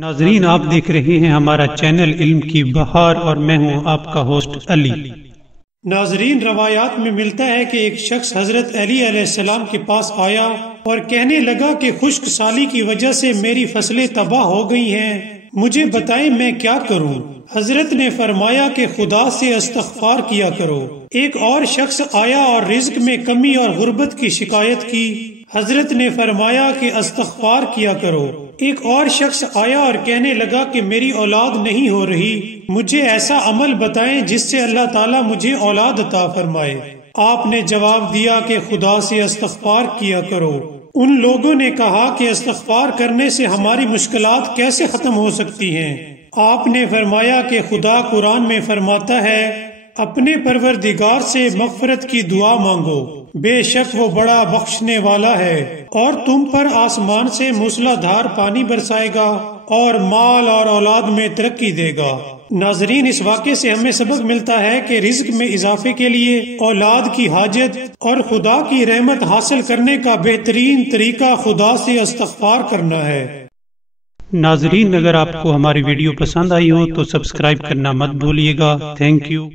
ناظرین، آپ دیکھ رہے ہیں ہمارا چینل علم کی بہار اور میں ہوں آپ کا ہوسٹ علی۔ ناظرین، روایات میں ملتا ہے کہ ایک شخص حضرت علی علیہ السلام کے پاس آیا اور کہنے لگا کہ خشک سالی کی وجہ سے میری فصلیں تباہ ہو گئی ہیں، مجھے بتائیں میں کیا کروں؟ حضرت نے فرمایا کہ خدا سے استغفار کیا کرو۔ ایک اور شخص آیا اور رزق میں کمی اور غربت کی شکایت کی۔ حضرت نے فرمایا کہ استغفار کیا کرو۔ ایک اور شخص آیا اور کہنے لگا کہ میری اولاد نہیں ہو رہی، مجھے ایسا عمل بتائیں جس سے اللہ تعالیٰ مجھے اولاد عطا فرمائے۔ آپ نے جواب دیا کہ خدا سے استغفار کیا کرو۔ ان لوگوں نے کہا کہ استغفار کرنے سے ہماری مشکلات کیسے ختم ہو سکتی ہیں؟ آپ نے فرمایا کہ خدا قرآن میں فرماتا ہے، اپنے پروردگار سے مغفرت کی دعا مانگو، بے شک وہ بڑا بخشنے والا ہے، اور تم پر آسمان سے موسلا دھار پانی برسائے گا اور مال اور اولاد میں ترقی دے گا۔ ناظرین، اس واقعے سے ہمیں سبق ملتا ہے کہ رزق میں اضافے کے لیے اولاد کی حاجت اور خدا کی رحمت حاصل کرنے کا بہترین طریقہ خدا سے استغفار کرنا ہے۔ ناظرین، اگر آپ کو ہماری ویڈیو پسند آئی ہو تو سبسکرائب کرنا مت بھولیے گا۔ Thank you.